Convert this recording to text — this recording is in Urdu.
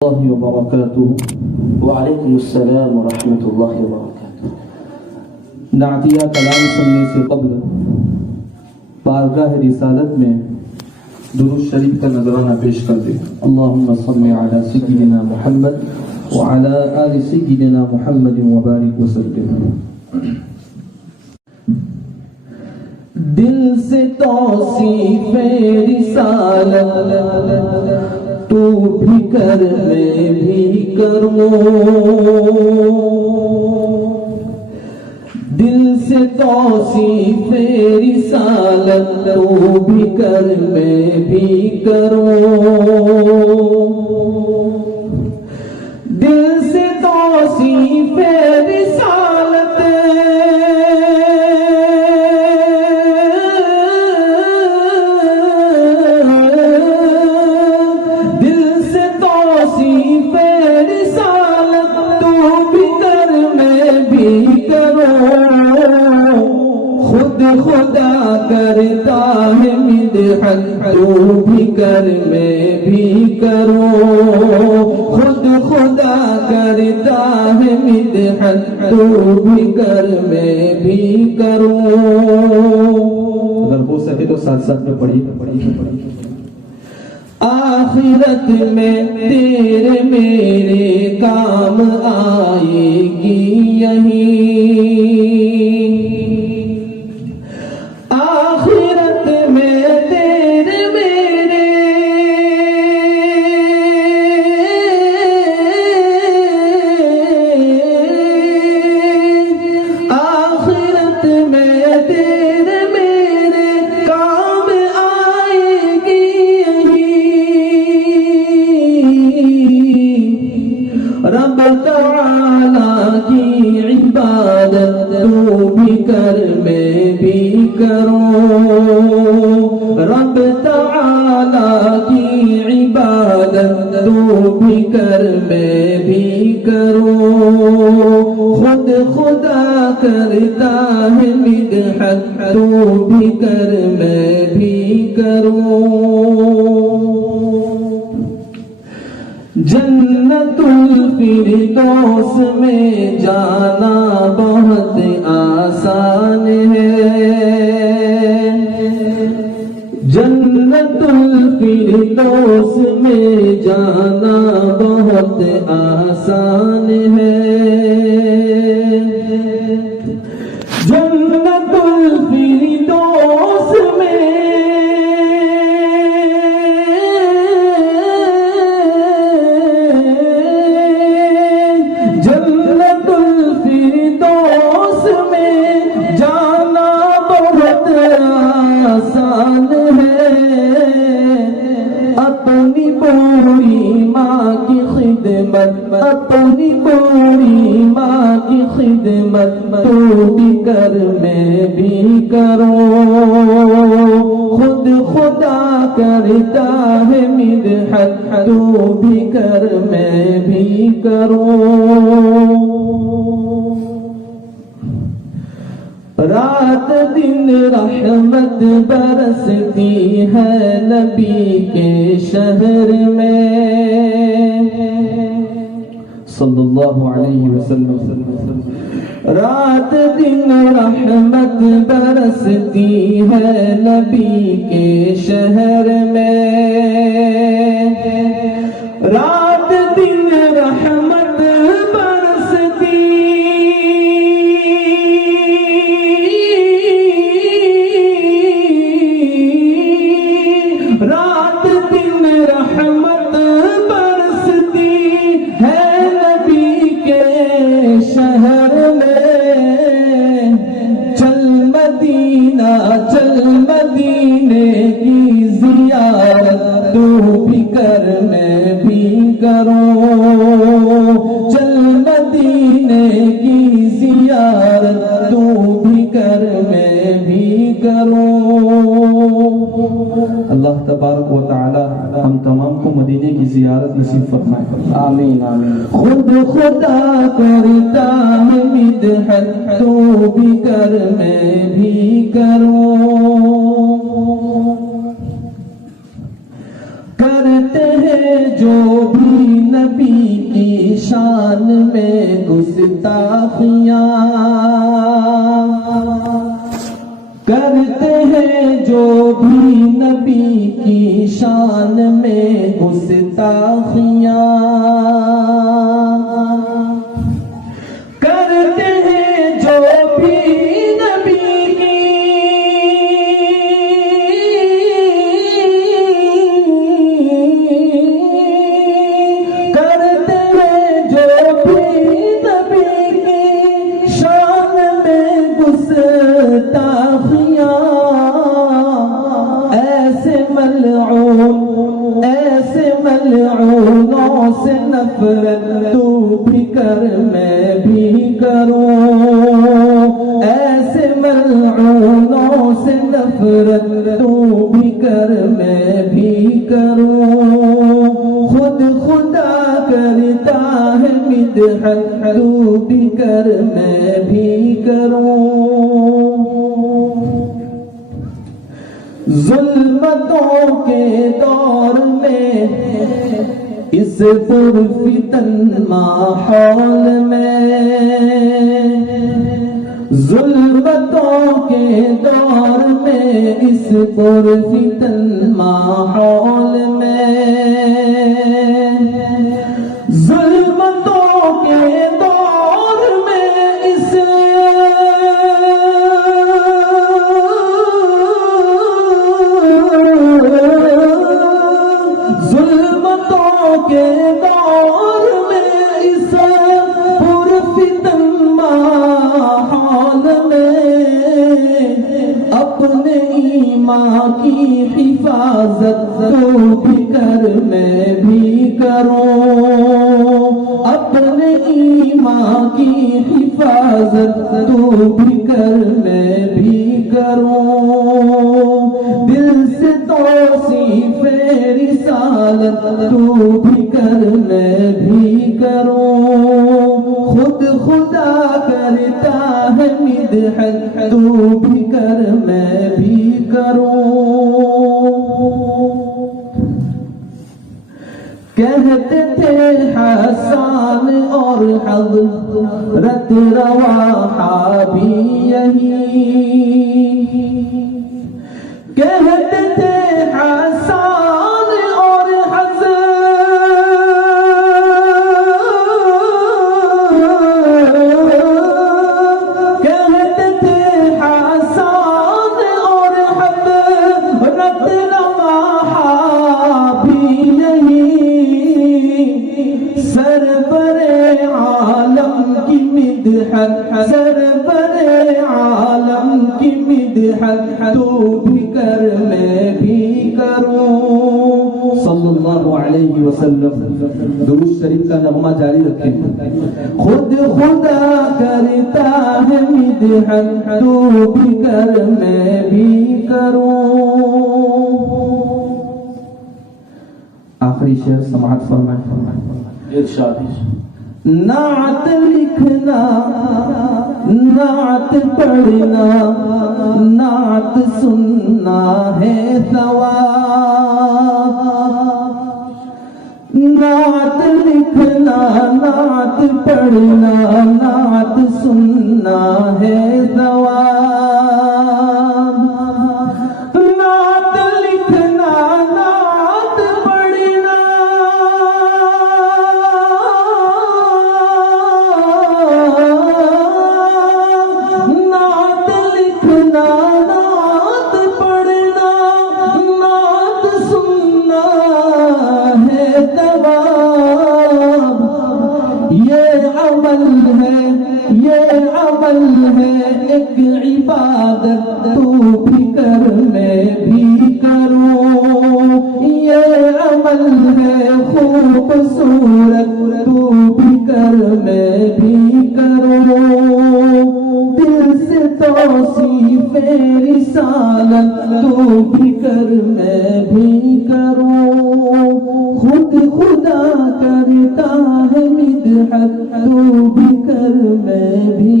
اللہ وبرکاتہ۔ وعلیکم السلام ورحمۃ اللہ وبرکاتہ۔ نعتیہ کلام سننے سے قبل بارگاہ رسالت میں درود شریف کا نذرانہ پیش کر دیں۔ اللہم صل علی سیدنا محمد وعلی آل سیدنا محمد وبارک وسلم۔ دل سے توصیف رسالت تو بھی کر میں بھی کروں، دل سے توصیف رسالت تو بھی کر میں بھی کروں، دل سے توصیف رسالت خدا کرتا ہے مدحت تو بھی کر میں بھی کروں، خود خدا کرتا ہے مدحت تو بھی کر میں بھی کروں۔ اگر ہو سکے تو ساتھ ساتھ میں پڑھیے۔ آخرت میں تیرے میرے کام آئے گی یہی، رب تعالیٰ کی عبادت تو بھی کر میں بھی کروں، رب تعالیٰ کی عبادت تو بھی کر میں بھی کروں، خود خدا کرتا ہے مدحت تو بھی کر میں بھی کروں۔ جنت الفردوس میں جانا بہت آسان ہے، جنت الفردوس میں جانا بہت آسان ہے، جنت الفردوس میں اپنی بوڑھی ماں کی خدمت، اپنی بوڑھی ماں کی خدمت تو بھی کر میں بھی کروں، خود خدا کرتا ہے مدحت تو بھی کر میں بھی کروں۔ رات دن رحمت برستی ہے نبی کے شہر میں، صلی اللہ علیہ وسلم۔ رات دن رحمت برستی ہے نبی کے شہر میں، رات دن رحمت برستی چل مدینے کی زیارت تو بھی کر میں بھی کروں، چل مدینے کی زیارت تو بھی کر میں بھی کروں۔ اللہ تبارک و تعالی ہم تمام کو مدینے کی زیارت نصیب فرمائے، آمین آمین۔ خود خدا کرتا ہے مدحت تو بھی کر میں بھی کروں، کرتے ہیں جو بھی نبی نبی کی شان میں گستاخیاں کرتے ہیں جو بھی نبی کی شان میں گستاخیاں کرتے ہیں جو بھی نبی کی کرتے ہیں جو بھی نبی کی شان میں گستاخیاں ایسے ملعونوں سے نفرت تو بھی کر میں بھی کروں ایسے ملعونوں سے نفرت تو بھی کر میں بھی کروں خود خدا کرتا ہے مدحت تو بھی کر میں بھی کروں ظلمتوں کے دور میں اس پرفتن ماحول میں ظلمتوں کے دور میں اس پرفتن ماحول میں ظلمتوں کے دور میں اس کے دور میں اس پرفتن ماحول میں اپنے ایمان کی حفاظت تو بھی کر میں بھی کروں اپنے ایمان کی حفاظت تو بھی کر میں بھی کروں دل سے توصیف رسالت تو بھی کر میں بھی کروں خود خدا کرتا ہے مدحت تو بھی کر میں بھی کروں کہتے تھے حسان اور حضرت رواحہ بھی یہی کہتے تھے حسان اور کہتے تھے حسان اور حضرت رواحہ بھی یہی سرور عالم کی مدحت سرور عالم کی مدحت تو بھی کر میں بھی کروں صلی اللہ علیہ وسلم درود شریف کا نغمہ جاری رکھیں خود خدا کرتا ہے مدحت تو بھی کر میں بھی کروں آخری شعر سماعت فرمائیں ارشاد نعت لکھنا نعت پڑھنا نعت سننا ہے ثواب نعت لکھنا نعت پڑھنا نعت سننا ہے ثواب نعت لکھنا نعت پڑھنا نعت لکھنا نعت پڑھنا نعت سننا ہے ثواب یہ عمل ہے ایک عبادت تو بھی کر میں بھی کروں یہ عمل ہے خوبصورت تو بھی کر میں بھی کروں دل سے توصیف رسالت تو بھی کر میں بھی کروں خود خدا کرتا ہے مدحت تو بھی کر میں بھی